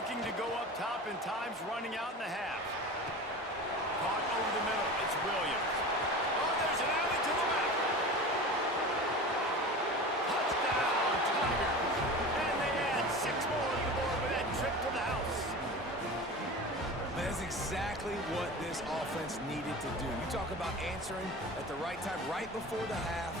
Looking to go up top, and time's running out in the half. Caught over the middle. It's Williams. Oh, there's an alley to the left. Touchdown, Tigers. And they add 6 more on the board with that trip to the house. That's exactly what this offense needed to do. You talk about answering at the right time, right before the half,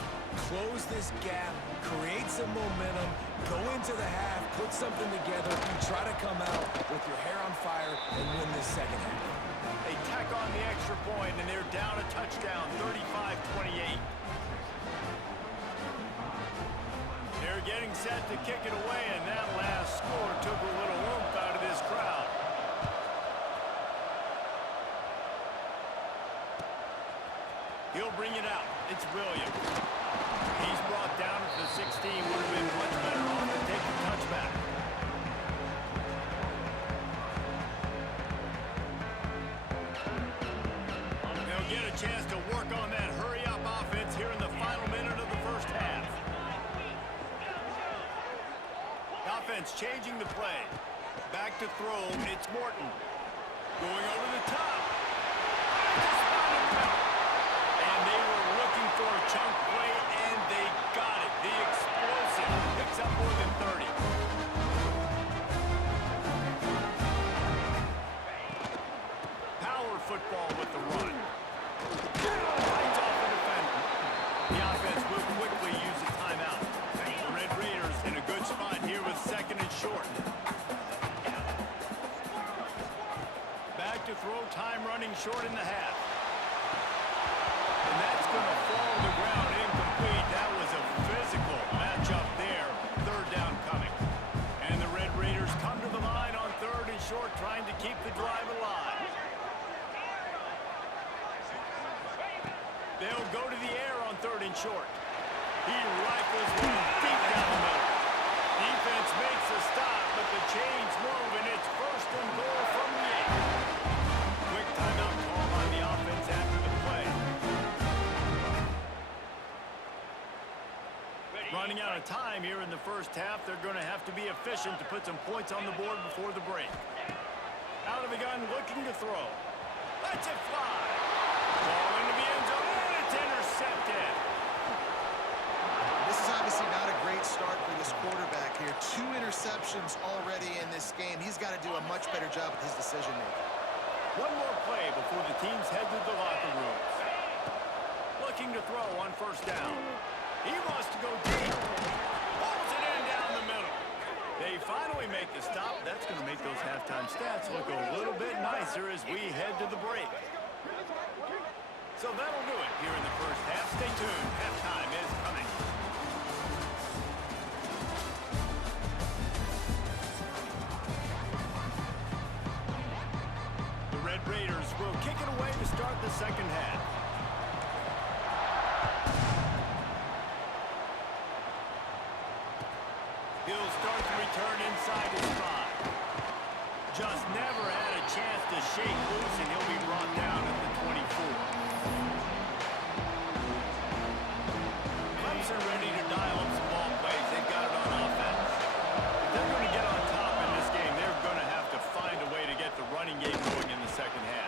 close this gap, create some momentum, go into the half, put something together, and try to come out with your hair on fire and win this second half. They tack on the extra point, and they're down a touchdown, 35-28. They're getting set to kick it away, and that last score took a little oomph out of this crowd. He'll bring it out. It's Williams. He's brought down to the 16. Would have been much better off to take the touchback. They'll get a chance to work on that hurry-up offense here in the final minute of the first half. Offense changing the play. Back to throw. It's Morton. Going over the top. They were looking for a chunk play, and they got it. The explosive picks up more than 30. Power football with the run. Finds off the defender. The offense will quickly use a timeout. The Red Raiders in a good spot here with 2nd and short. Back to throw, time running short in the half. And that's going to fall to the ground incomplete. That was a physical matchup there. 3rd down coming. And the Red Raiders come to the line on 3rd and short, trying to keep the drive alive. They'll go to the air on 3rd and short. He rifles one deep down the middle. Defense makes a stop, but the chains move, and it's 1st and goal from the 8. Quick timeout call on the offense after the play. Running out of time here in the first half. They're going to have to be efficient to put some points on the board before the break. Out of the gun, looking to throw. Lets it fly. Ball into the end zone, and it's intercepted. This is obviously not a great start for this quarterback here. 2 interceptions already in this game. He's got to do a much better job with his decision-making. One more play before the teams head to the locker rooms. Looking to throw on 1st down. He wants to go deep. Pulls it in down the middle. They finally make the stop. That's going to make those halftime stats look a little bit nicer as we head to the break. So that'll do it here in the first half. Stay tuned. Halftime is coming. The Red Raiders will kick it away to start the second half. He'll start the return inside his 5. Just never had a chance to shake loose, and he'll be brought down at the 24. Clemson ready to dial up some ball plays. They've got it on offense. If they're going to get on top in this game, they're going to have to find a way to get the running game going in the second half.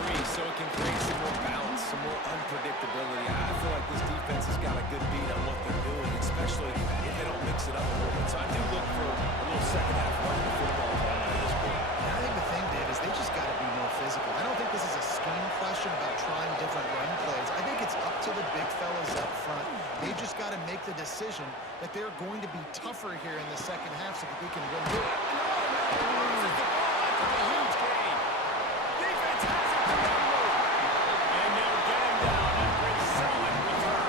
Agree, so it can create some more balance, some more unpredictability. I feel like this defense has got a good beat on what they're doing, especially if they don't mix it up a little bit. So I do look for a little second half run of the football at this point. And I think the thing, Dave, is they just got to be more physical. I don't think this is a scheme question about trying different run plays. I think it's up to the big fellas up front. They've just got to make the decision that they're going to be tougher here in the second half so that they can win. Huge gain. Defense has it to run move. And they'll get him down after a solid return.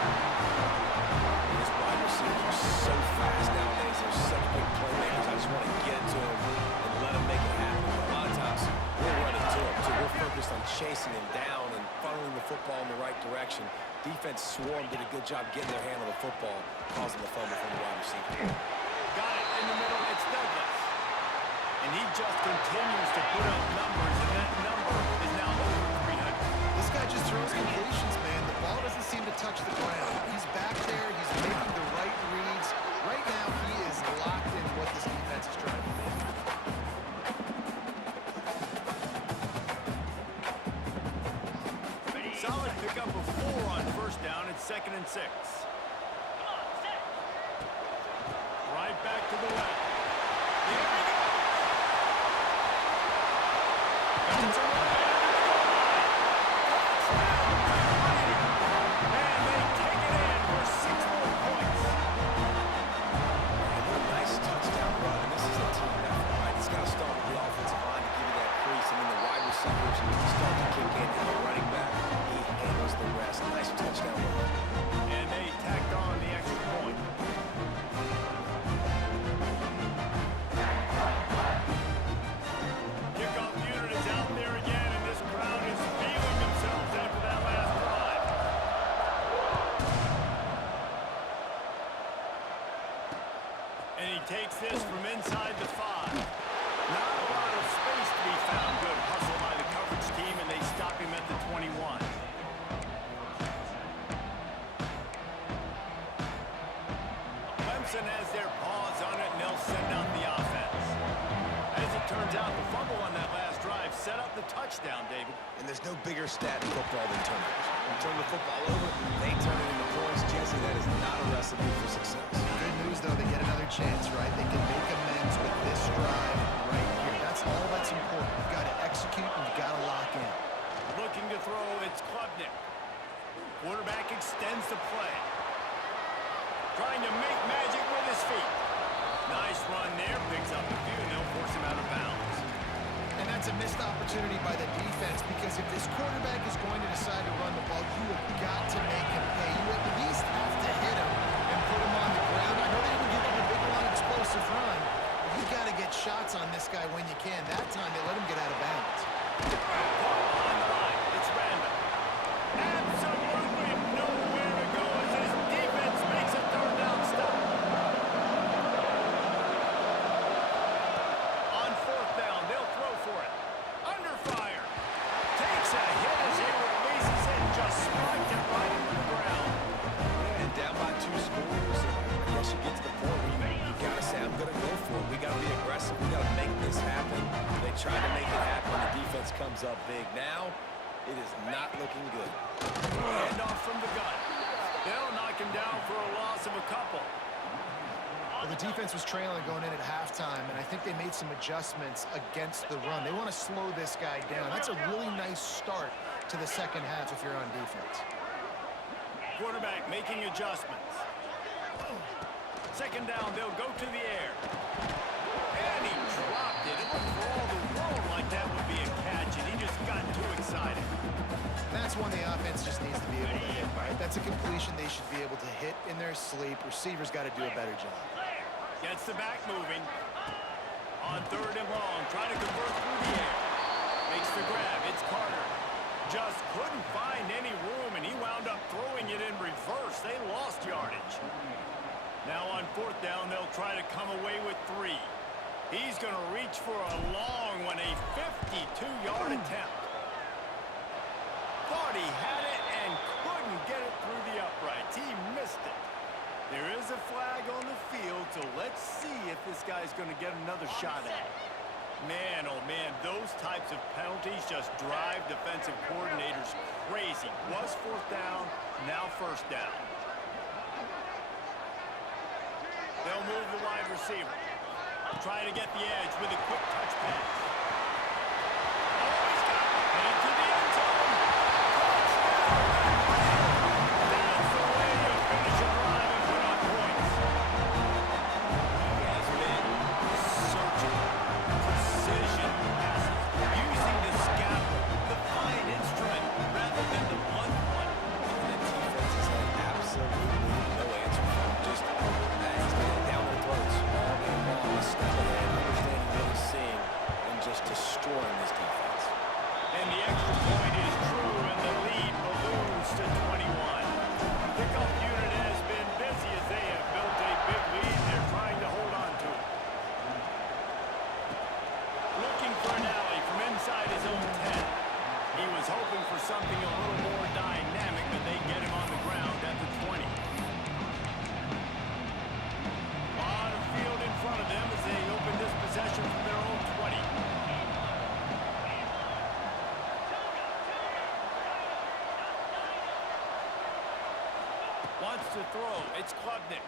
These wide receivers are so fast nowadays. They're such big playmakers. I just want to get to them and let them make it happen. But a lot of times we're running to them, so we're focused on chasing him down and funneling the football in the right direction. Defense swarm did a good job getting their hand on the football, causing the fumble from the wide receiver. Got it in the middle. It's Douglas. And he just continues to put up numbers, and that number is now over 300. This guy just throws completions, man. The ball doesn't seem to touch the ground. He's back there. He's making the right reads. Right now, he is locked in what this defense is trying to do. down. It's 2nd and 6. Right back to the left. Here we go. Bounce away. And they take it in for 6 more points. And what a nice touchdown run. And this is a team effort, right? It's got to start with the offensive line to give you that crease. I mean, the wide receivers start to kick in, and the running back, he handles the rest. Nice touchdown run. And they tacked on the extra point. Kickoff unit is out there again, and this crowd is feeling themselves after that last drive. And he takes this from inside the 5. Not a lot of space to be found. Good hustle by the coverage team, and they stop him at the 21. Clemson has their paws on it, and they'll send out the offense. As it turns out, the fumble on that last drive set up the touchdown, David. And there's no bigger stat in football than turnovers. You turn the football over, they turn it into points. Jesse, that is not a recipe for success. Good news, though, they get another chance, right? They can make amends with this drive right here. That's all that's important. You've got to execute, and you've got to lock in. Looking to throw, it's Klubnik. Quarterback extends the play. Trying to make magic with his feet. Nice run there, picks up a few, and they'll force him out of bounds. And that's a missed opportunity by the defense, because if this quarterback is going to decide to run the ball, you have got to make him pay. You at least have to hit him and put him on the ground. I know they didn't give him a big long explosive run, but you got to get shots on this guy when you can. That time they let him get out of bounds. On the line, it's random. Absolutely nowhere to go as his defense makes a third down stop. On 4th down, they'll throw for it. Under fire. Takes a hit as he releases it, just spiked it right into the ground. Yeah, and down by 2 scores, I guess you get to the point where you got to say, I'm going to go for it. We got to be aggressive. We got to make this happen. They try to make it happen. The defense comes up big. Now, it is not looking good. Handoff from the gun. They'll knock him down for a loss of a couple. Well, the defense was trailing going in at halftime, and I think they made some adjustments against the run. They want to slow this guy down. That's a really nice start to the second half if you're on defense. Quarterback making adjustments. 2nd down, they'll go to the air. And he dropped it. It looked for all the world like that would be a catch, and he just got too excited. And that's one the offense just needs to be able to hit, right? That's a completion they should be able to hit in their sleep. Receivers got to do a better job. Gets the back moving. On 3rd and long, trying to convert through the air. Makes the grab. It's Carter. Just couldn't find any room, and he wound up throwing it in reverse. They lost yardage. Now on 4th down, they'll try to come away with 3. He's going to reach for a long one, a 52-yard attempt. Thought he had it and couldn't get it through the uprights. He missed it. There is a flag on the field, so let's see if this guy's going to get another shot at it. Man, oh man, those types of penalties just drive defensive coordinators crazy. Was 4th down, now 1st down. They'll move the wide receiver. Trying to get the edge with a quick touch pass. Oh, he's got it into the end zone. Touchdown! That's the way you finish a drive and put on points. He has been surgical, precision passes, using the scalpel, the fine instrument, rather than the blunt one. And the defense has had absolutely no answer for him. Just, he's been down their throats all game long. A step ahead, understanding what he's seeing, and just to throw. It's Klubnik.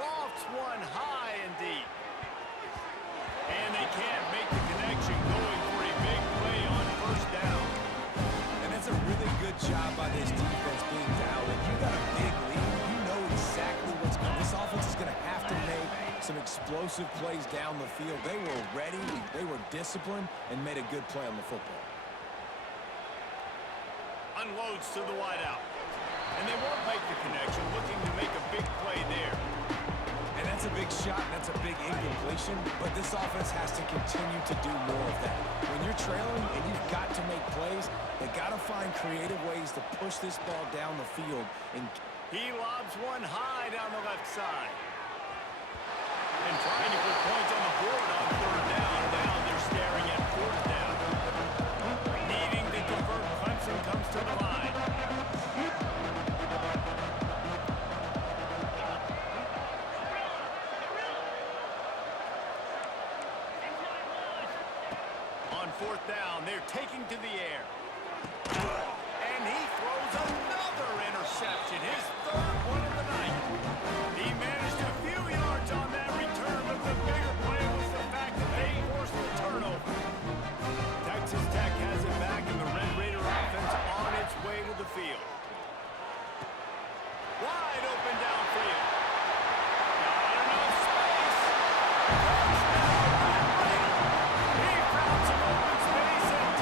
Lofts one high and deep. And they can't make the connection, going for a big play on first down. And that's a really good job by this defense being down. And you got a big lead. You know exactly what's going on. This offense is going to have to make some explosive plays down the field. They were ready, they were disciplined, and made a good play on the football. Unloads to the wideout. And they won't make the connection, looking to make a big play there. And that's a big shot, that's a big incompletion, but this offense has to continue to do more of that. When you're trailing and you've got to make plays, they got to find creative ways to push this ball down the field. And he lobs one high down the left side. And trying to put points on the board on third down. Now they're staring at fourth down. Needing to convert, Clemson comes to the line. On fourth down, they're taking to the air. And he throws another interception, his third one of the night. He managed a few yards on that return, but the bigger play was the fact that they forced the turnover. Texas Tech has it back, and the Red Raider offense on its way to the field. Wide open downfield. Not enough space. Touchdown, Red Raider. He found some open space and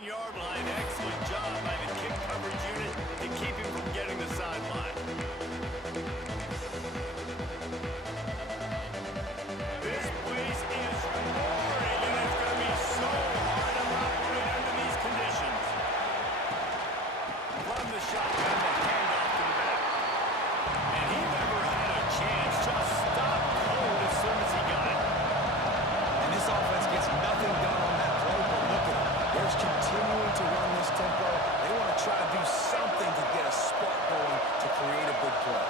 16-yard line. Excellent job by the kick coverage unit to keep him from getting the sideline. This place is roaring, and it's going to be so hard to operate under these conditions. From the shotgun, the handoff to the back. And he never had a chance. Just stopped cold as soon as he got it. And this offense gets nothing done on that play, but look at it. They're just continuing to run this tempo. They want to try to do something to get a spark going to create a big play.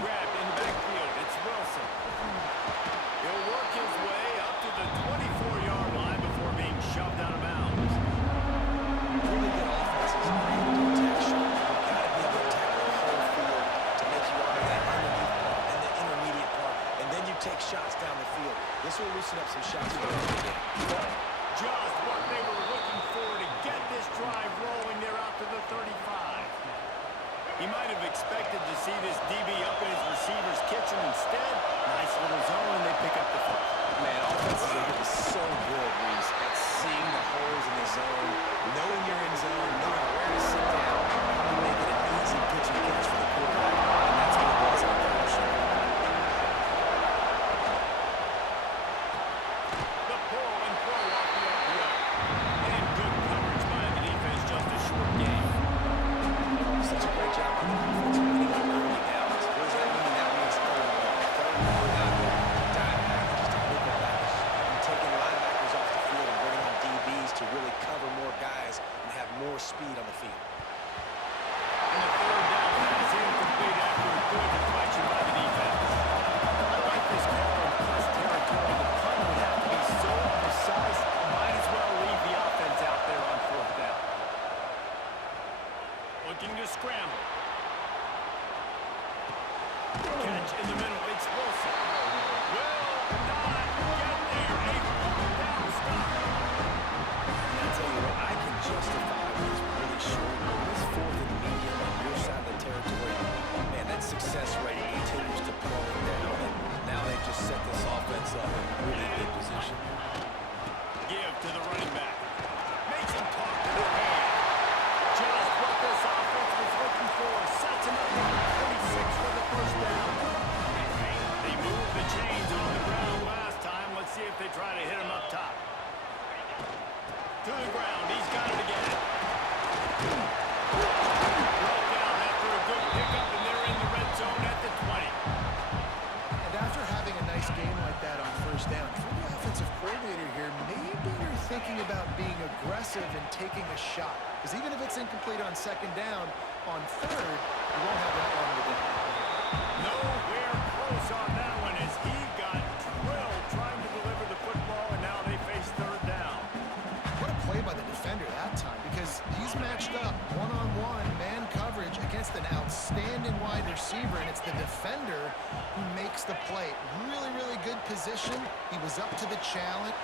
Grabbed in the backfield. It's Wilson. He'll work his way up to the 24-yard line before being shoved out of bounds. Really good offenses are able to attack short. You've got to be able to attack the whole field to make you honor that underneath part and the intermediate part, and then you take shots down the field. This will loosen up some shots for the game. Just what they were looking for to get this drive rolling. They're out to the 35. He might have expected to see this DB up in his receiver's kitchen. Instead, nice little zone, and they pick up the first. Man, offenses are getting so good, Reese, at seeing the holes in the zone, knowing you're in zone, knowing where to sit down, and making it easy pitch and catch for the quarterback. And that's what it was on that show. The pull and throw off the RPO. And good coverage by the defense, just a short game. Such a great job on the defense winning on early downs. What does that mean? That means third and long. Third and long, now go dime package to nickel package. And taking linebackers off the field and bringing on DBs to really cover more guys and have more speed on the field. And the third down pass incomplete after a good deflection by the defense. I like this call in plus territory. The punt would have to be so precise, might as well leave the offense out there on fourth down. Looking to scramble. Catch in the middle. It's Wilson. Will not get there. A fourth down stop. I'll tell you what, I can justify this really short, but this fourth and medium on your side of the territory, man, that success rate continues to plummet down, and now they've just set this offense up in really good position. Give to the running back. Makes him talk to the hand. Just what this offense was looking for. Sets him up on 26 for the first down. They moved the chains on the ground last time. Let's see if they try to hit him up top. To the ground. He's got it again. Brought down after a good pickup, and they're in the red zone at the 20. And after having a nice game like that on first down, for the offensive coordinator here, maybe you're thinking about being aggressive and taking a shot. Because even if it's incomplete on second down, on third, you won't have that long to go. Nowhere close on that one as he got drilled trying to deliver the football, and now they face third down. What a play by the defender that time, because he's matched up one-on-one man coverage against an outstanding wide receiver, and it's the defender who makes the play. Really, really good position. He was up to the challenge.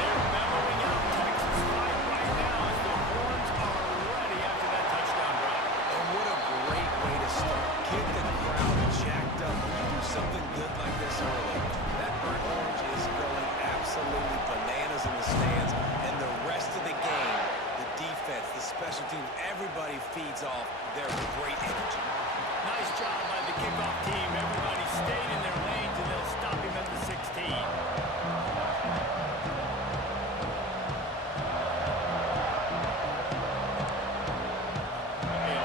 They're bellowing out Texas fight right now as the horns are ready after that touchdown drive. And what a great way to start. Get the crowd jacked up when you do something good like this early. That burnt orange is going absolutely bananas in the stands, and the rest of the game, the defense, the special teams, everybody feeds off their great energy. Nice job by the kickoff team. Everybody stayed in their lanes, and they'll stop him at the 16. A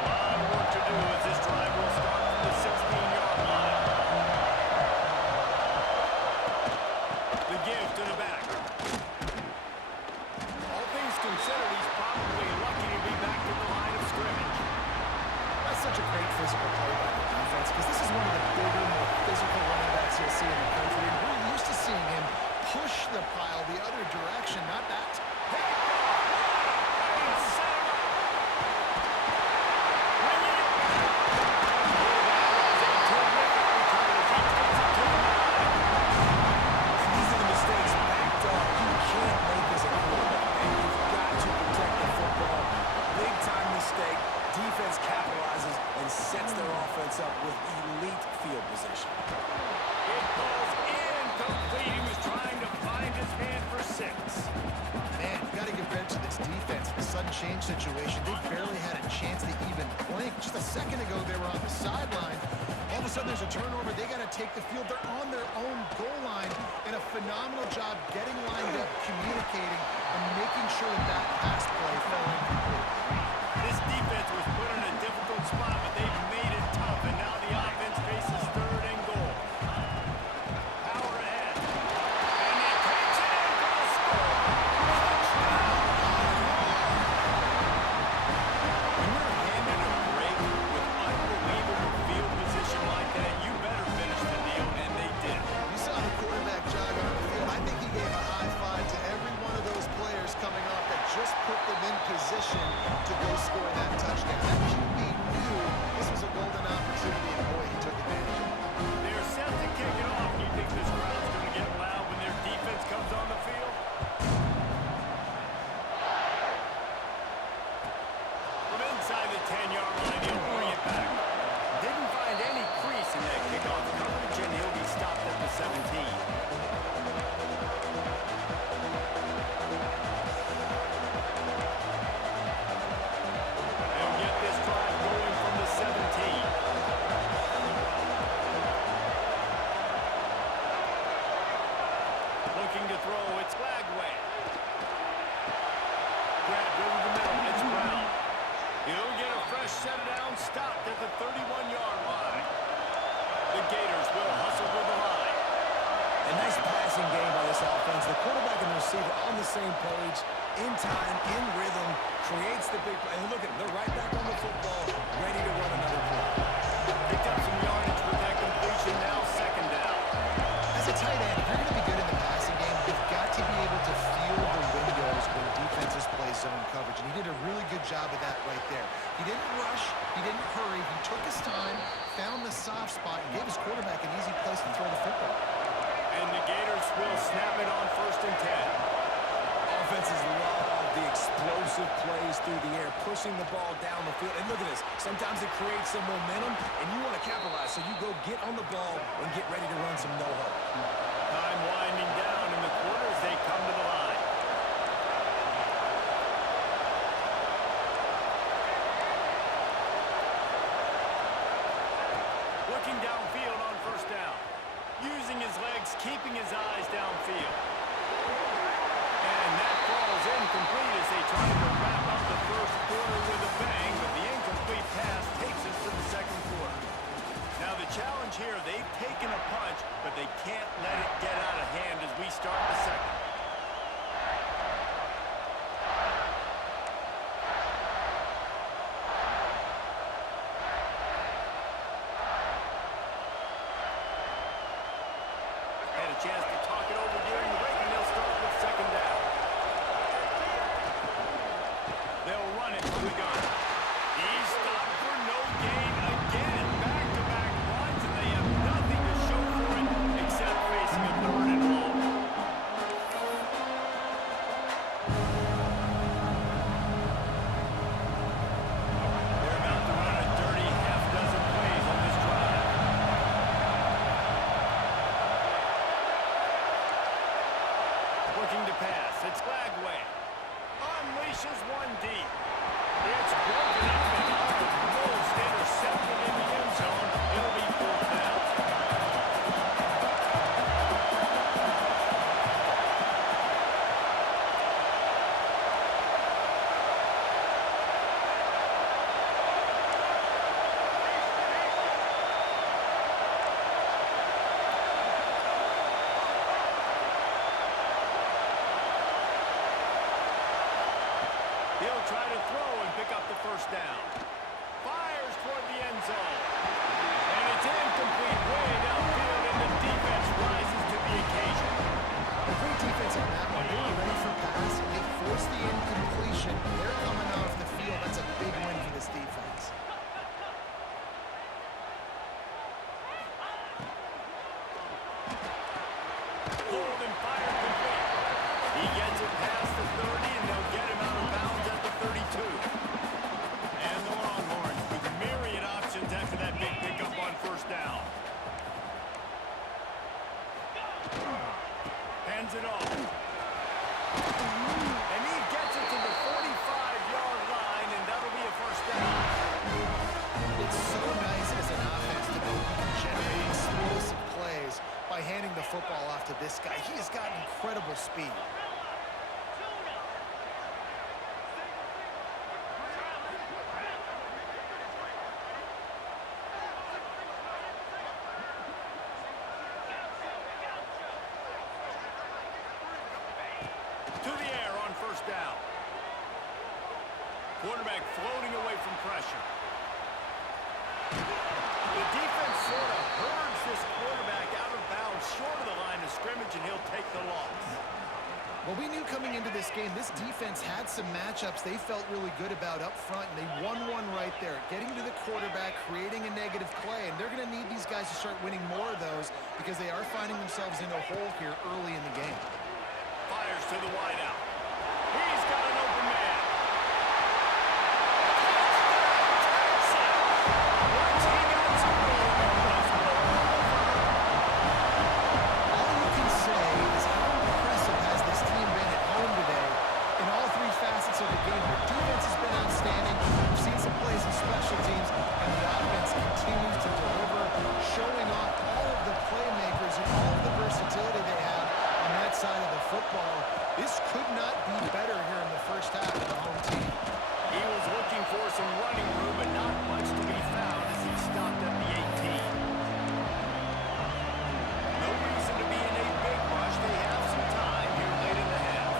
lot of work to do as this drive will start from the 16-yard line. The give to the back. All things considered, he's probably lucky to be back to the line of scrimmage. That's such a great physical play by the defense, because this is one of the bigger, more physical running backs you'll see in the country. And we're used to seeing him push the pile the other direction, not that. And these are the mistakes backed up. You can't make as a quarterback, man. You've got to protect the football. Big time mistake. Defense capitalizes and sets their offense up with elite field position. change situation. They barely had a chance to even blink. Just a second ago, they were on the sideline. All of a sudden, there's a turnover. They got to take the field. They're on their own goal line, and a phenomenal job getting lined up, communicating, and making sure that that pass play fell incomplete. This defense was put in a difficult spot, but they've made it tough, and now the offense faces third and goal. Power ahead. And he takes it in for the score. Touchdown! When you're handed a break with unbelievable field position like that, you better finish the deal, and they did. You saw the quarterback jog on the field. I think he gave a high five to every one of those players coming off that just put them in position to go score that touchdown. That QB knew this was a golden opportunity, and boy, he took advantage of it. They're set to kick it off. You think this crowd's going to get loud when their defense comes on the field? From inside the 10-yard line, he'll bring it back. Didn't find any crease in that kickoff coverage, and he'll be stopped at the 17. They'll get this drive going from the 17. Looking to throw, it's Flagway. Grabbed over the middle, it's Brown. He'll get a fresh set down, stopped at the 31-yard line. The Gators will hustle to the line. A nice passing game by this offense. The quarterback and the receiver on the same page, in time, in rhythm, creates the big play. And look at them, they're right back on the football, ready to run another play. Picked up some yardage with that completion, now second down. As a tight end, if you're going to be good in the passing game, you've got to be able to feel the windows when defenses play zone coverage. And he did a really good job of that right there. He didn't rush. He didn't hurry. He took his time, found the soft spot, and gave his quarterback an easy place to throw the football. And the Gators will snap it on 1st and 10. Offenses love the explosive plays through the air, pushing the ball down the field. And look at this. Sometimes it creates some momentum, and you want to capitalize. So you go get on the ball and get ready to run some no-huddle. Time winding down in the quarter as they come to the line. Looking downfield on 1st down. Using his legs, keeping his eyes downfield. And that falls incomplete as they try to wrap up the first quarter with a bang, but the incomplete pass takes us to the second quarter. Now the challenge here, they've taken a punch, but they can't let it get out of hand as we start the second. Had a chance to talk it over during the break, and they'll start with second down. They'll run it from the gun. He's stopped for no gain again. Back-to-back runs, and they have nothing to show for it except facing a third and long. They're about to run a dirty half-dozen plays on this drive. Looking to pass, it's Flagway. Unleashes one deep. It's broken up and almost intercepted in the end zone. It'll be 4th down. He'll try to throw and pick up the 1st down. Fires toward the end zone. And it's incomplete way downfield, and the defense rises to the occasion. A great defense on that one. They were ready for pass. They forced the incompletion. They're coming off the field. That's a big win for this defense. Pulled and fired complete. He gets it past the 30, and they'll get him out of bounds at the 32. And the Longhorns with myriad options after that big pickup on 1st down. Hands it off. And he gets it to the 45-yard football off to this guy. He has got incredible speed. To the air on first down. Quarterback floating away from pressure. The defense sort of hurls this quarterback out of bounds short of the line of scrimmage, and he'll take the loss. Well, we knew coming into this game, this defense had some matchups they felt really good about up front, and they won one right there, getting to the quarterback, creating a negative play, and they're going to need these guys to start winning more of those because they are finding themselves in a hole here early in the game. Fires to the wideout. He's got an open man. All you can say is how impressive has this team been at home today in all three facets of the game. Their defense has been outstanding. We've seen some plays in special teams, and the offense continues to deliver, showing off all of the playmakers and all of the versatility they have on that side of the football. This could not be better here in the first half of the home team. He was looking for some running room, but not much to be found as he stopped at the 18. No reason to be in a big rush. They have some time here late in the half.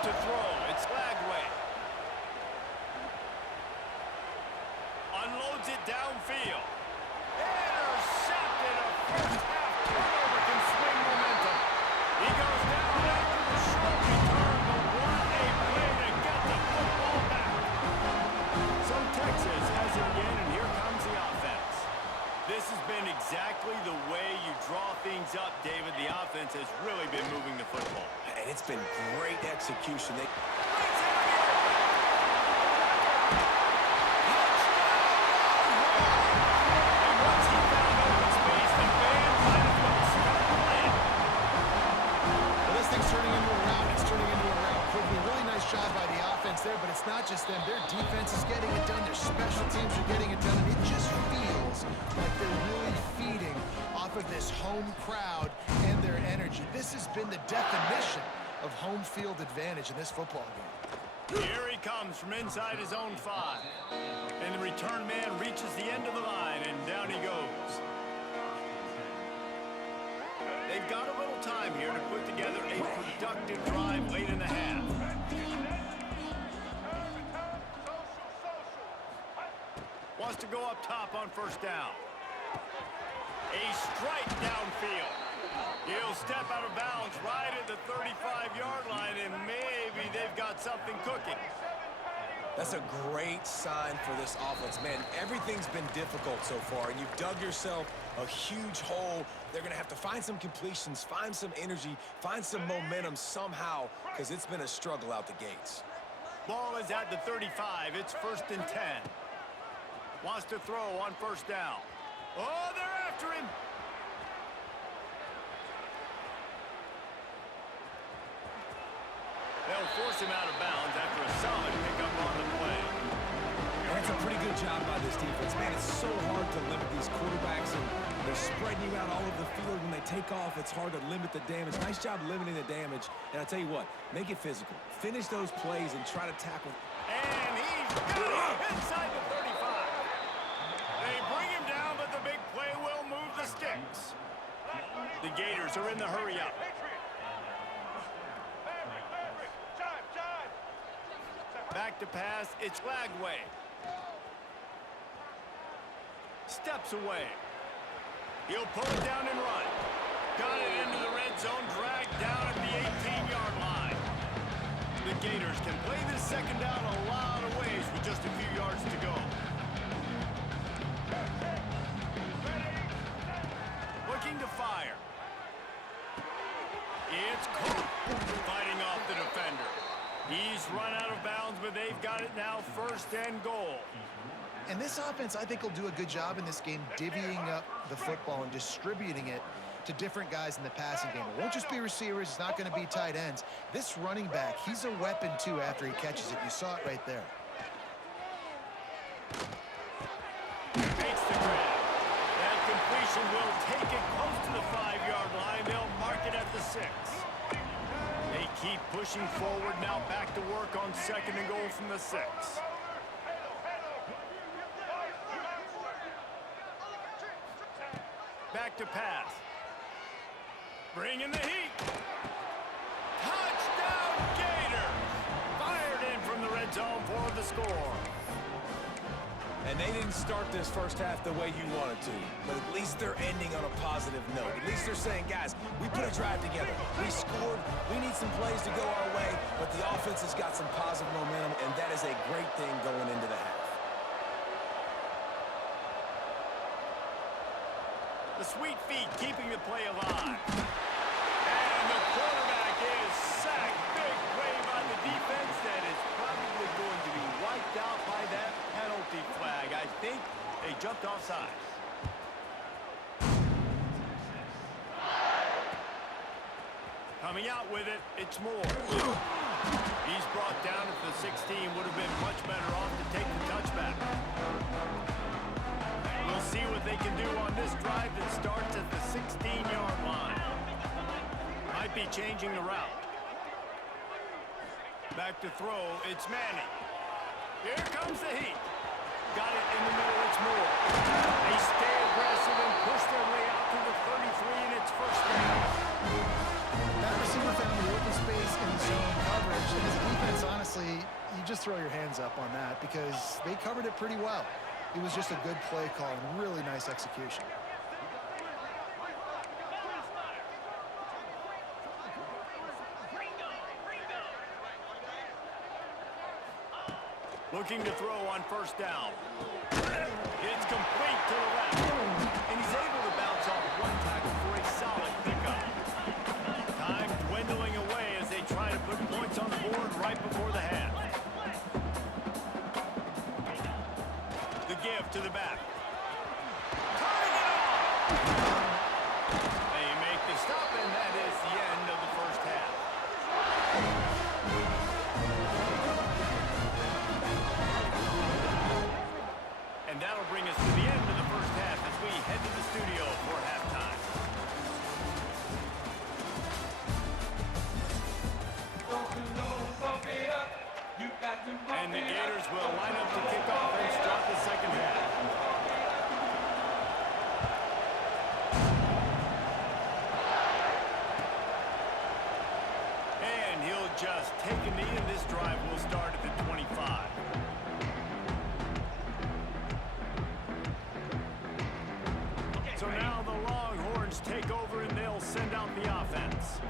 To throw, it's Lagway. Unloads it downfield. Intercepted. A first half turnover can swing momentum. He goes down after the short return, but what a play to get the football back. So Texas has it again, and here comes the offense. This has been exactly the way you draw things up, David. The offense has really been moving the football. And it's been great execution. They Brings it in the open. And once he found open space, the band might as well start playing. Well, this thing's turning into a rout. It's turning into a rout quickly. Really nice job by the offense there, but it's not just them. Their defense is getting it done. Their special teams are getting it done. And it just feels like they're really feeding off of this home crowd and their energy. This has been the definition of home field advantage in this football game. Here he comes from inside his own 5. And the return man reaches the end of the line, and down he goes. They've got a little time here to put together a productive drive late in the half. Wants to go up top on first down. A strike downfield. He'll step out of bounds right at the 35-yard line, and maybe they've got something cooking. That's a great sign for this offense. Man, everything's been difficult so far, and you've dug yourself a huge hole. They're going to have to find some completions, find some energy, find some momentum somehow, because it's been a struggle out the gates. Ball is at the 35. It's 1st and 10. Wants to throw on first down. Oh, they're after him. They'll force him out of bounds after a solid pickup on the play. And it's a pretty good job by this defense. Man, it's so hard to limit these quarterbacks, and they're spreading you out all over the field. When they take off, it's hard to limit the damage. Nice job limiting the damage. And I'll tell you what, make it physical. Finish those plays and try to tackle. And he's got it inside the 35. They bring him down, but the big play will move the sticks. The Gators are in the hurry-up. Back to pass, it's Lagway. Steps away. He'll pull it down and run. Got it into the red zone, dragged down at the 18-yard line. The Gators can play this second down a lot of ways with just a few yards to go. Looking to fire. It's Cook fighting off the defender. He's run out of bounds, but they've got it now 1st and goal. And this offense, I think, will do a good job in this game divvying up the football and distributing it to different guys in the passing game. It won't just be receivers. It's not going to be tight ends. This running back, he's a weapon, too, after he catches it. You saw it right there. Makes the grab. That completion will take it close to the 5-yard line. pushing forward, now back to work on 2nd and goal from the 6. Back to pass. Bringing the heat. Touchdown Gators! Fired in from the red zone for the score. And they didn't start this first half the way you wanted to, but at least they're ending on a positive note. At least they're saying, guys, we put a drive together. We scored. We need some plays to go our way, but the offense has got some positive momentum, and that is a great thing going into the half. The sweet feet keeping the play alive. And the quarterback is sacked. Big play by the defense that is probably going to be wiped out by that penalty flag. I think they jumped offside. Coming out with it, it's Moore. He's brought down at the 16. Would have been much better off to take the touchback. We'll see what they can do on this drive that starts at the 16-yard line. Might be changing the route. Back to throw, it's Manning. Here comes the heat. Got it in the middle, it's Moore. They stay aggressive and push their way out to the 33, and it's first down. That receiver found the open space in zone coverage. And as a defense, honestly, you just throw your hands up on that because they covered it pretty well. It was just a good play call and really nice execution. Looking to throw on first down. It's complete to the left. And he's able to bounce off one tackle for a solid pickup. Time dwindling away as they try to put points on the board right before the half. The give to the back. Tying it off! They make the stop, and that is the end of the first half. And that'll bring us to the end of the first half as we head to the studio for halftime. And the Gators will line up to kick off and start the second half. And he'll just take a knee, and this drive will start at the 25. So now the Longhorns take over, and they'll send out the offense.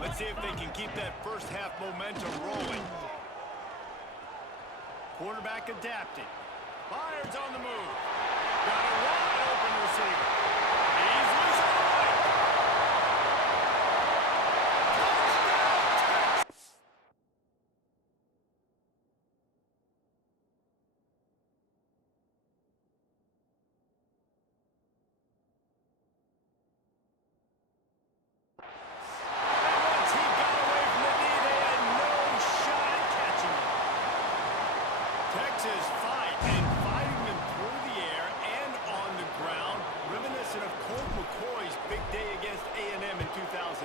Let's see if they can keep that first half momentum rolling. Quarterback adapting. Byard's on the move. Got a wide open receiver. He's loose on the right. Touchdown, Texas! And once he got away from the knee, they had no shot at catching him. Texas fight and fighting them through the air and on the ground, reminiscent of Colt McCoy's big day against A&M in 2009.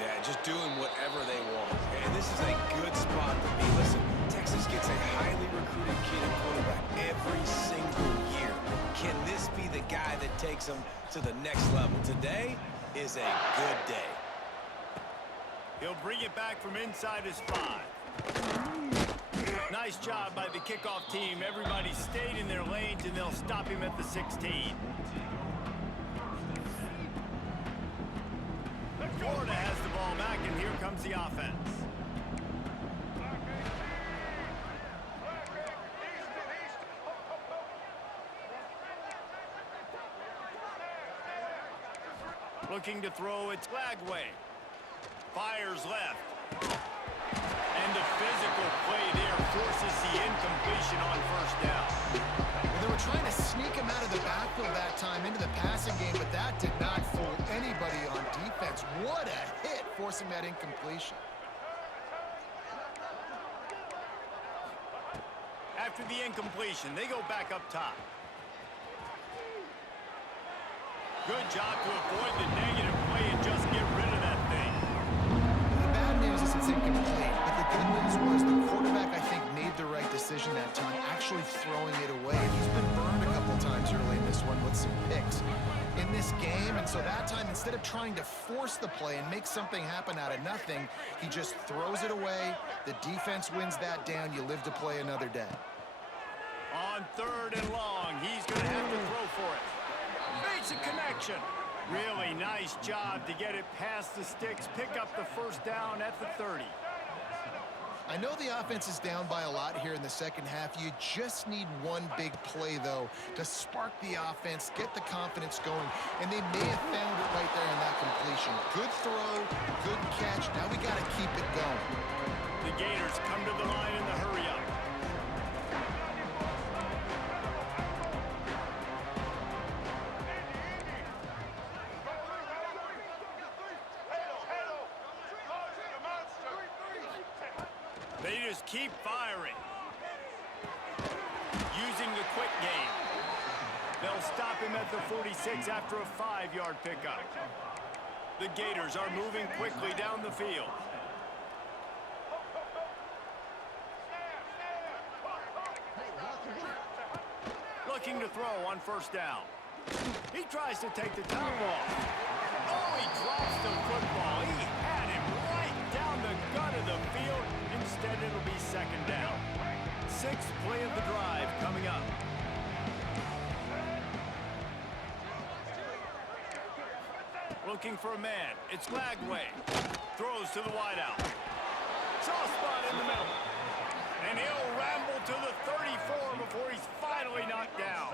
Yeah, just doing whatever they want. And this is a good spot to be. Listen, Texas gets a highly recruited kid at quarterback every single year. Can this be the guy that takes them to the next level? Today is a good day. He'll bring it back from inside his 5. Nice job by the kickoff team. Everybody stayed in their lanes, and they'll stop him at the 16. Florida has the ball back, and here comes the offense. Looking to throw, it's Lagway. Fires left. And the physical play there forces the incompletion on first down. Well, they were trying to sneak him out of the backfield that time into the passing game, but that did not fool anybody on defense. What a hit, forcing that incompletion. After the incompletion, they go back up top. Good job to avoid the negative play and just get rid of that thing. The bad news is it's incomplete. instead of trying to force the play and make something happen out of nothing, he just throws it away. The defense wins that down. You live to play another day. On 3rd and long, he's going to have to throw for it. Makes a connection. Really nice job to get it past the sticks, pick up the first down at the 30. I know the offense is down by a lot here in the second half. You just need one big play, though, to spark the offense, get the confidence going, and they may have found it right there in that completion. Good throw, good catch. Now we got to keep it going. The Gators come to the line in the hurry-up. They just keep firing. Using the quick game. They'll stop him at the 46 after a 5-yard pickup. The Gators are moving quickly down the field. Looking to throw on 1st down. He tries to take the top off. Oh, he drops the football. He had him right down the gut of the field. Instead, it'll be 2nd down. 6th play of the drive coming up. Looking for a man. It's Lagway. Throws to the wideout. Soft spot in the middle. And he'll ramble to the 34 before he's finally knocked down.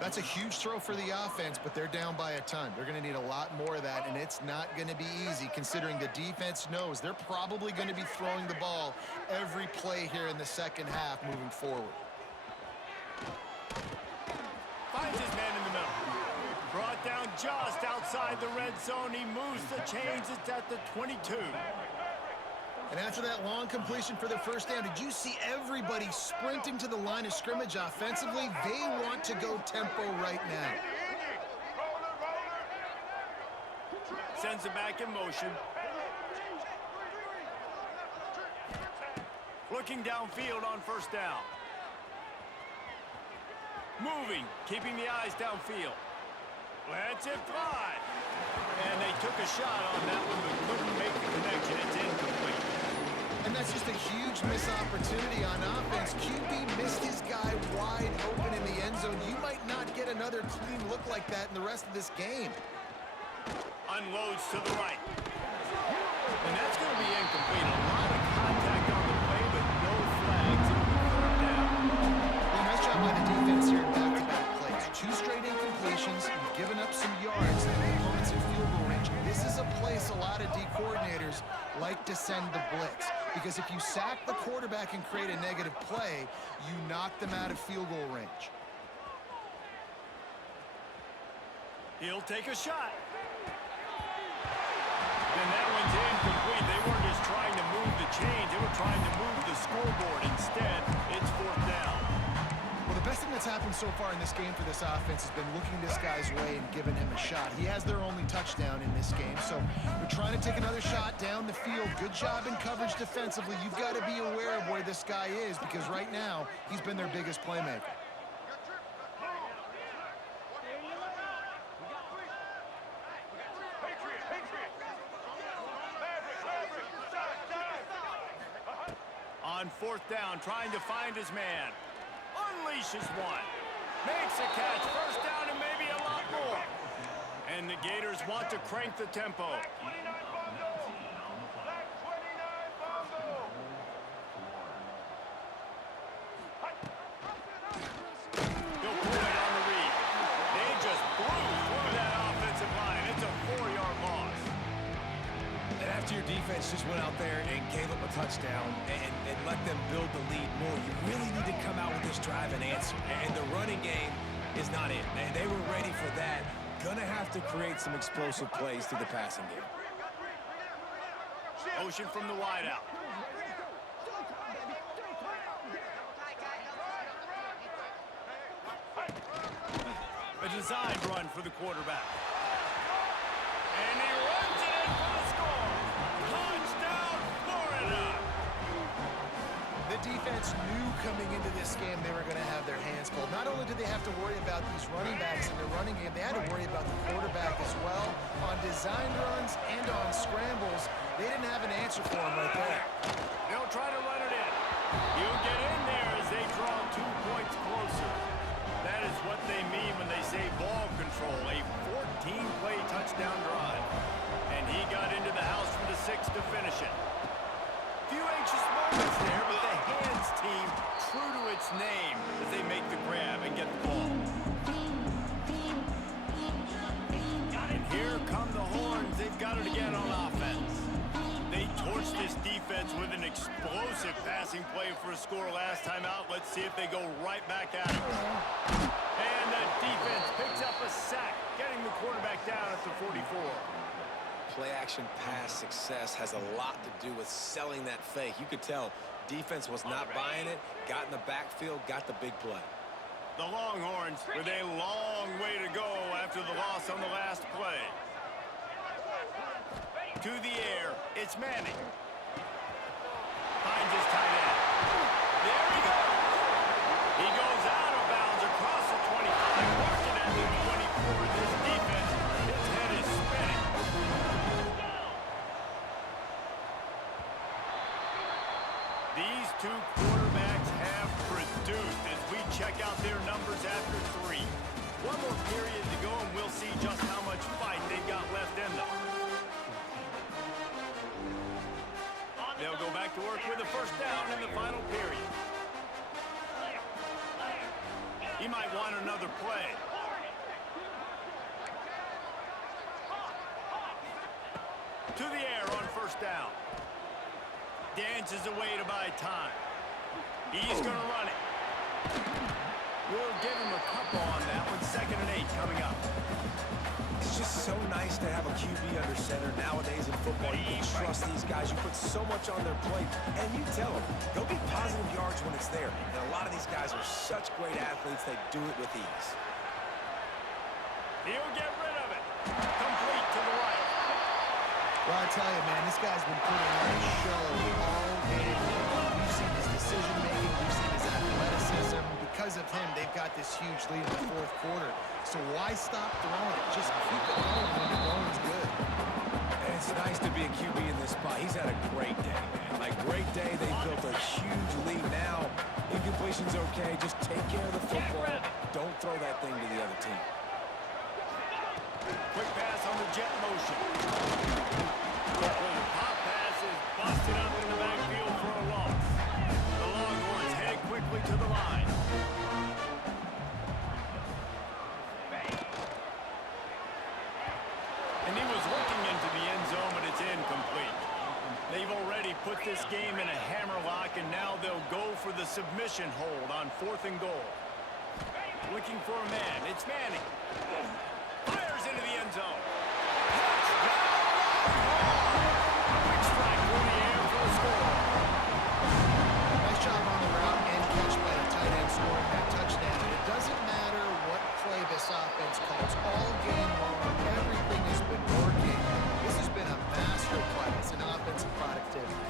That's a huge throw for the offense, but they're down by a ton. They're going to need a lot more of that, and it's not going to be easy considering the defense knows they're probably going to be throwing the ball every play here in the second half moving forward. Finds his man in the middle. Brought down just outside the red zone. He moves the chains. It's at the 22. And after that long completion for the first down, did you see everybody sprinting to the line of scrimmage offensively? They want to go tempo right now. Sends it back in motion. Looking downfield on 1st down. Moving, keeping the eyes downfield. Lets it fly. And they took a shot on that one, but couldn't make the connection. It's incomplete. And that's just a huge missed opportunity on offense. QB missed his guy wide open in the end zone. You might not get another clean look like that in the rest of this game. Unloads to the right. And that's going to be incomplete. A lot of contact on the play, but no flags. It'll be 3rd down. Well, nice job by the defense here in back-to-back plays. 2 straight incompletions. You've given up some yards and the opponents in field goal range. This is a place a lot of D coordinators like to send the blitz. Because if you sack the quarterback and create a negative play, you knock them out of field goal range. He'll take a shot. And that one's incomplete. They weren't just trying to move the chains. They were trying to move the scoreboard. Instead, it's 4th down. Well, the best thing that's happened so far in this game for this offense has been looking this guy's way and giving him a shot. He has their only touchdown in this game, so they're trying to take another shot down the field. Good job in coverage defensively. You've got to be aware of where this guy is because right now he's been their biggest playmaker. On 4th down, trying to find his man. Unleashes one. Makes a catch. 1st down and maybe a lot more. And the Gators want to crank the tempo. They'll pull it on the read. They just blew through that offensive line. It's a 4-yard loss. And after your defense just went out there and gave up a touchdown and let them build the lead more, you really need to come out with this drive and answer. And the running game is not it. They were ready for that. Gonna have to create some explosive plays through the passing game. Motion from the wideout. A designed run for the quarterback. And he runs it in for the score. Touchdown, Florida! The defense knew coming into this game they were going to have their hands full. Not only did they have to worry about these running backs in the running game, they had to worry about the quarterback as well. On design runs and on scrambles, they didn't have an answer for him right there. They'll try to run it in. He'll get in there as they draw 2 points closer. That is what they mean when they say ball control, a 14-play touchdown drive. And he got into the house from the 6 to finish it. Few anxious moments there, but the hands team true to its name as they make the grab and get the ball. And here come the horns. They've got it again on offense. They torched this defense with an explosive passing play for a score last time out. Let's see if they go right back at it. And the defense picks up a sack, getting the quarterback down at the 44. Play-action pass success has a lot to do with selling that fake. You could tell defense was not buying it, got in the backfield, got the big play. The Longhorns with a long way to go after the loss on the last play. To the air, it's Manning. Finds his tight end. There he goes. He goes out of bounds across the 25, marking at the 24. This defense, its head is spinning. These two quarterbacks have produced as we check out their numbers after 3. One more period to go, and we'll see just how much fight they've got left in them. They'll go back to work with a first down in the final period. He might want another play. To the air on first down. Dances away to buy time. He's going to run it. We'll give him a couple on that one. 2nd and 8 coming up. It's just so nice to have a QB under center. Nowadays in football, you can trust these guys. You put so much on their plate, and you tell them, go get positive yards when it's there. And a lot of these guys are such great athletes, they do it with ease. He'll get rid of it. Complete to the right. Well, I tell you, man, this guy's been putting on a show all game long. We've seen his decision-making. We've seen his athleticism. Because of him, they've got this huge lead in the 4th quarter. So why stop throwing it? Just keep it going when the going's good. And it's nice to be a QB in this spot. He's had a great day, man. Like, great day. They built a huge lead. Now, incompletion's okay. Just take care of the football. Don't throw that thing to the other team. Quick pass on the jet motion. The pop pass is busted up in the backfield for a loss. The Longhorns head quickly to the line. And he was looking into the end zone, but it's incomplete. They've already put this game in a hammerlock, and now they'll go for the submission hold on 4th and goal. Looking for a man. It's Manning. Fires into the end zone. Quick strike through the air for a score. Nice job on the route and catch by the tight end scoring that touchdown. And it doesn't matter what play this offense calls. All game long, everything has been working. This has been a master class in offensive productivity.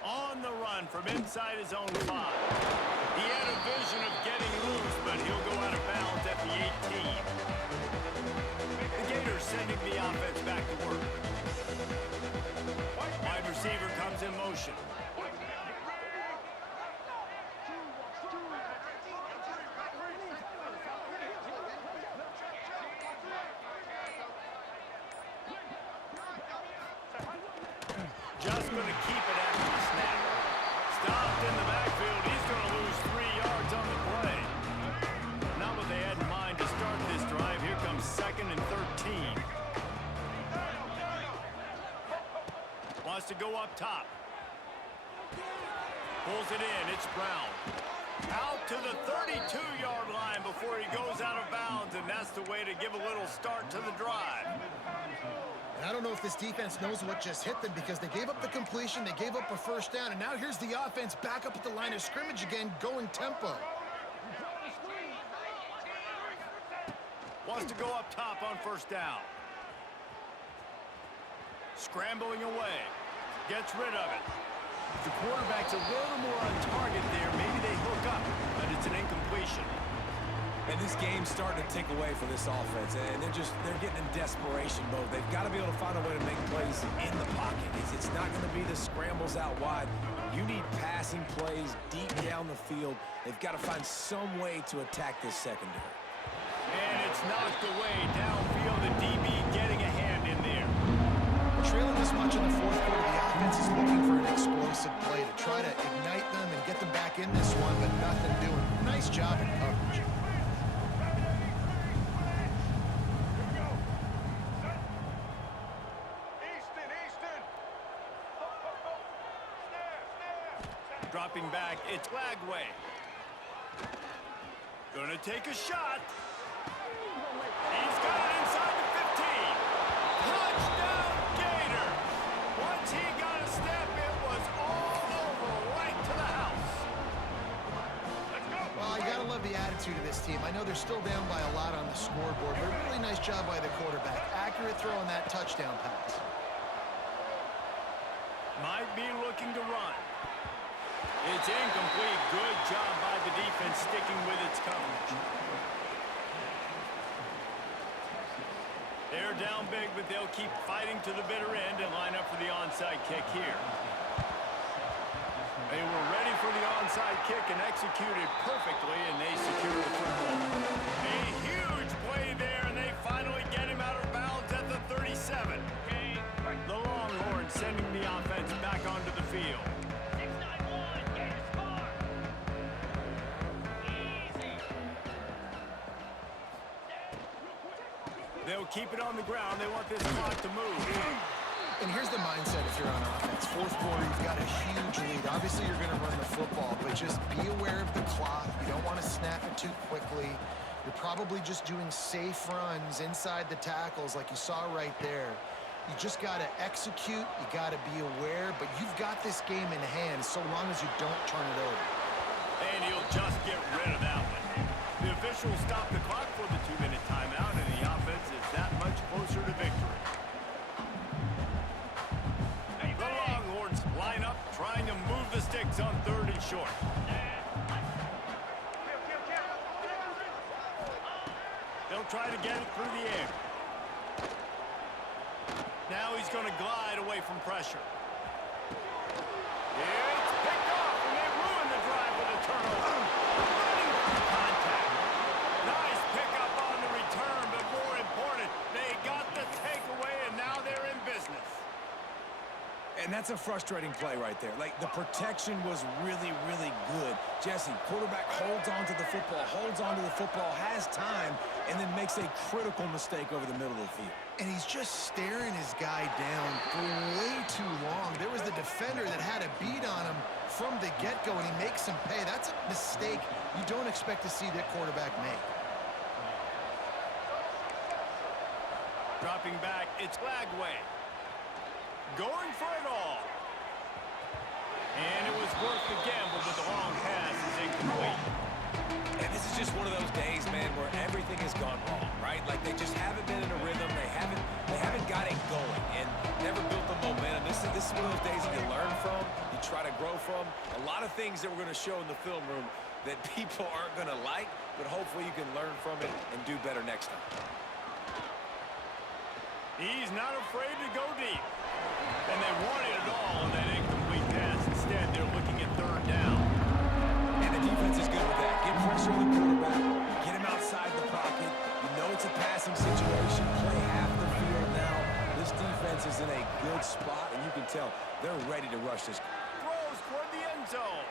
On the run from inside his own 5. He had a vision of getting loose, but he'll go out of bounds at the 18. The Gators sending the offense back to work. Wide receiver comes in motion. Just going to keep it after the snap. Stopped in the backfield. He's going to lose 3 yards on the play. Not what they had in mind to start this drive. Here comes 2nd and 13. Wants to go up top. Pulls it in. It's Brown. Out to the 32-yard line before he goes out of bounds, and that's the way to give a little start to the drive. And I don't know if this defense knows what just hit them because they gave up the completion, they gave up a first down, and now here's the offense back up at the line of scrimmage again, going tempo. Wants to go up top on first down. Scrambling away. Gets rid of it. If the quarterback's a little more on target there, maybe they hook up, but it's an incompletion. And this game's starting to tick away for this offense, and they're getting in desperation mode. They've got to be able to find a way to make plays in the pocket. It's not going to be the scrambles out wide. You need passing plays deep down the field. They've got to find some way to attack this secondary. And it's knocked away downfield. The DB getting a hand in there. Trailing this much in the fourth quarter, the offense is looking for an explosive play to try to ignite them and get them back in this one, but nothing doing. Nice job in coverage. Dropping back, it's Lagway. Gonna take a shot. He's got it inside the 15. Touchdown, Gator. Once he got a step, it was all over, right to the house. Let's go. Well, you gotta love the attitude of this team. I know they're still down by a lot on the scoreboard, but a really nice job by the quarterback. Accurate throw on that touchdown pass. Might be looking to run. It's incomplete. Good job by the defense sticking with its coverage. They're down big, but they'll keep fighting to the bitter end and line up for the onside kick here. They were ready for the onside kick and executed perfectly, and they secured the football. A huge play there, and they finally get him out of bounds at the 37. The Longhorns sending the offense back onto the field. They'll keep it on the ground. They want this clock to move. And here's the mindset if you're on offense. Fourth quarter, you've got a huge lead. Obviously, you're going to run the football, but just be aware of the clock. You don't want to snap it too quickly. You're probably just doing safe runs inside the tackles like you saw right there. You just got to execute. You got to be aware, but you've got this game in hand so long as you don't turn it over. And he'll just get rid of that one. The officials stop the clock for the 2-minute timeout, and the offense is that much closer to victory. The Longhorns line up, trying to move the sticks on 3rd and short. They'll try to get it through the air. Now he's going to glide away from pressure. It's picked off, and they ruin the drive with a turnover. Running through contact. Nice pickup on the return, but more important, they got the takeaway, and now they're in business. And that's a frustrating play right there. Like, the protection was really, really good. Jesse, quarterback holds on to the football, has time, and then makes a critical mistake over the middle of the field. And he's just staring his guy down for way too long. There was the defender that had a beat on him from the get-go, and he makes him pay. That's a mistake you don't expect to see that quarterback make. Dropping back, it's Lagway. Going for it all. And it was worth the gamble, but the long pass is incomplete. And this is just one of those days, man, where everything has gone wrong, right? Like, they just haven't been in a rhythm. They haven't got it going and never built the momentum. This is one of those days that you learn from, you try to grow from. A lot of things that we're going to show in the film room that people aren't going to like, but hopefully you can learn from it and do better next time. He's not afraid to go deep. And they wanted it all on that incomplete pass. Instead, they're looking at 3rd down. And the defense is good with that. Get pressure on the quarterback. Get him outside the pocket. You know it's a passing situation. Play half the field now. This defense is in a good spot, and you can tell they're ready to rush this. Throws toward the end zone.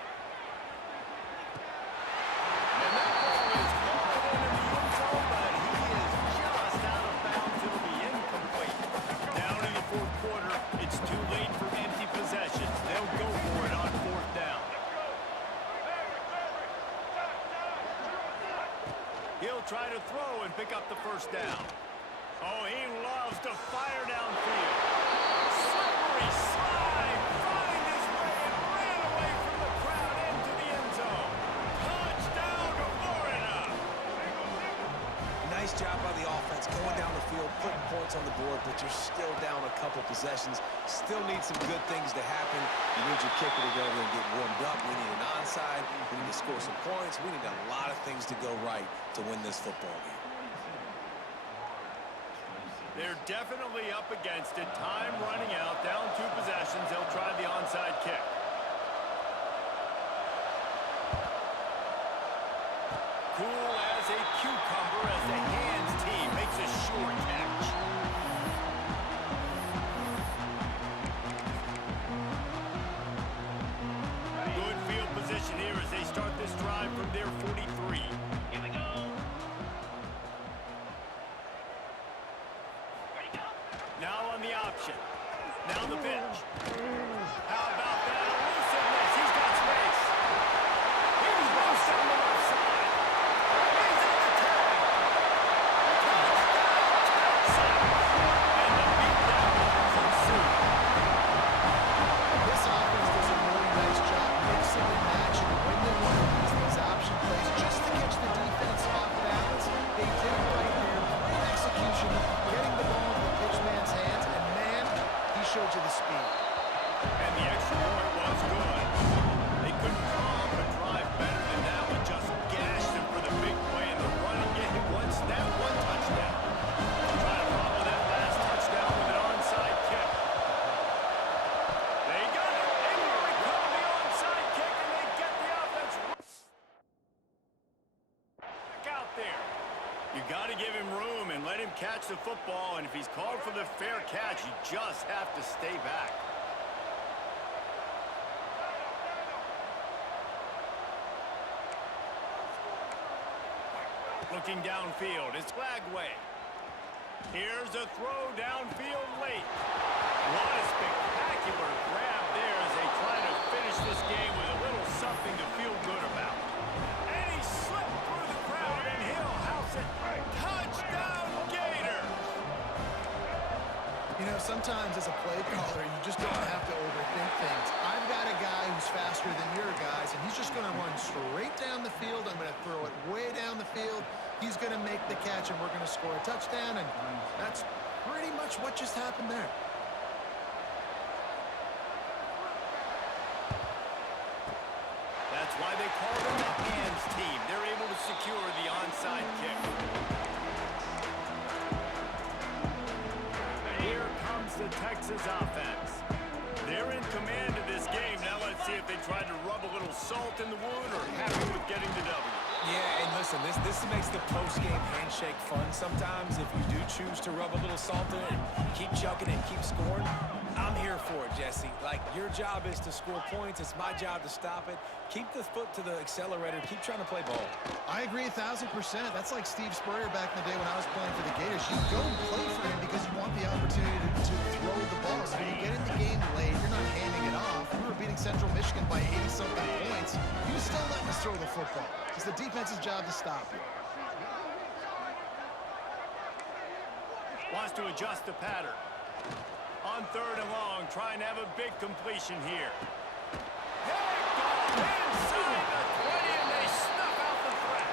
And that ball is hauled into the end zone, but he is just out of bounds. It'll be incomplete. Down in the 4th quarter, it's too late for empty possessions. They'll go for it on 4th down. He'll try to throw and pick up the 1st down. Oh, he loves to fire downfield. Slippery slide, find his way and ran away from the crowd into the end zone. Touchdown to Florida. Nice Nice job by the offense, going down the field, putting points on the board, but you're still down a couple possessions. Still need some good things to happen. You need your kicker to go over and get warmed up. We need an onside. We need to score some points. We need a lot of things to go right to win this football game. They're definitely up against it. Time running out. Down 2 possessions. They'll try the onside kick. Cool as a cucumber as the hands team makes a short catch. Good field position here as they start this drive from their 43. Here we go. Now on the option. Now the pitch. How about that elusiveness? He's got space. He's lost on the left side. He's on the tag. Touchdown, Texas. And the beatdown will ensue. This offense does a really nice job mixing and matching when they want to use these option plays just to catch the defense off balance. They did it right there. Great execution, getting the ball into the pitchman's hands, and man, he showed you the speed. And the extra point was good. They couldn't draw up a drive better than that one. Just gashed him for the big play in the running game. One snap, 1 touchdown. Try to follow that last touchdown with an onside kick. They got it. They will recover the onside kick, and they get the offense back out there. You got to give him room and let him catch the football, and if he's called for the fair catch, you just have to stay back. Looking downfield, it's Flagway. Here's a throw downfield late. What a spectacular grab there as they try to finish this game with a little something to feel good about. And he slipped through the crowd, and he'll house it. Touchdown, Gator! You know, sometimes as a play caller, you just don't have to overthink things. I've got a guy who's faster than your guys, and he's just going to run straight down the field. I'm going to throw it way down the field. He's going to make the catch, and we're going to score a touchdown, and that's pretty much what just happened there. That's why they call them the hands team. They're able to secure the onside kick. Here comes the Texas offense. They're in command of this game. Now let's see if they try to rub a little salt in the wound or happy with getting the W. Yeah, and listen, this makes the post-game handshake fun sometimes. If you do choose to rub a little salt in it and keep chucking and keep scoring, I'm here for it, Jesse. Like, your job is to score points. It's my job to stop it. Keep the foot to the accelerator. Keep trying to play ball. I agree 1,000%. That's like Steve Spurrier back in the day when I was playing for the Gators. You go and play for him because you want the opportunity to throw the ball. So when you get in the game late, you're not handing it off. We were beating Central Michigan by 80-something points. You still let us throw the football. It's the defense's job to stop you. Wants to adjust the pattern. On 3rd and long, trying to have a big completion here. Inside the 20, and they snuff out the threat.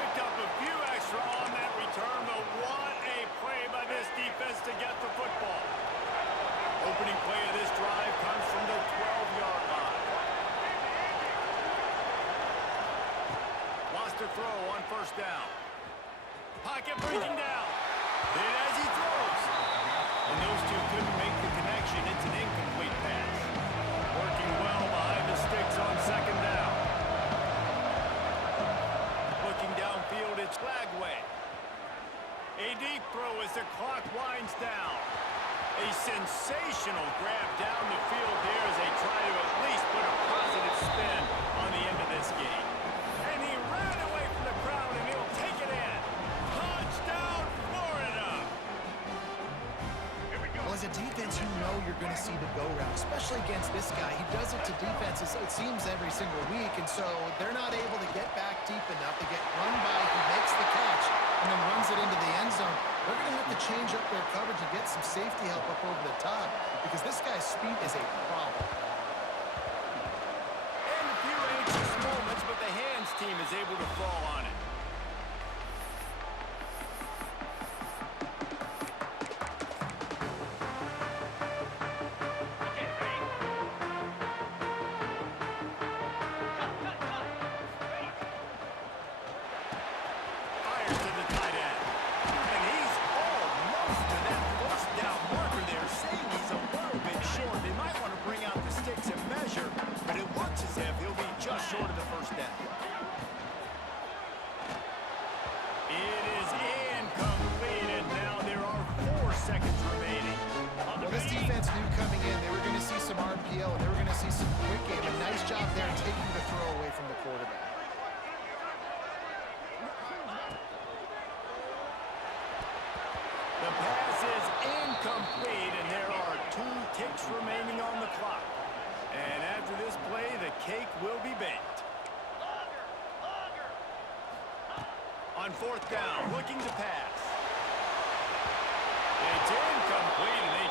Picked up a few extra on that return, but what a play by this defense to get the football. Opening play of this drive comes from the 12-yard line. Lost to throw on 1st down. Pocket breaking down. Then as he throws. And those two couldn't make the connection. It's an incomplete pass. Working well behind the sticks on 2nd down. Looking downfield, it's Flagway. A deep throw as the clock winds down. A sensational grab down the field here as they try to at least put a positive spin on the end of this game. And he ran away from the crowd, and he'll take it in. Touchdown, Florida! Well, as a defense, you know you're going to see the go route, especially against this guy. He does it to defenses, it seems, every single week, and so they're not able to get back deep enough. They get run by, he makes the catch, and then runs it into the end zone. They're going to have to change up their coverage and get some safety help up over the top because this guy's speed is a problem. And a few anxious moments, but the hands team is able to fall on it. Nice and quick game. A nice job there taking the throw away from the quarterback. The pass is incomplete, and there are 2 ticks remaining on the clock. And after this play, the cake will be baked. On 4th down, looking to pass. It's incomplete, and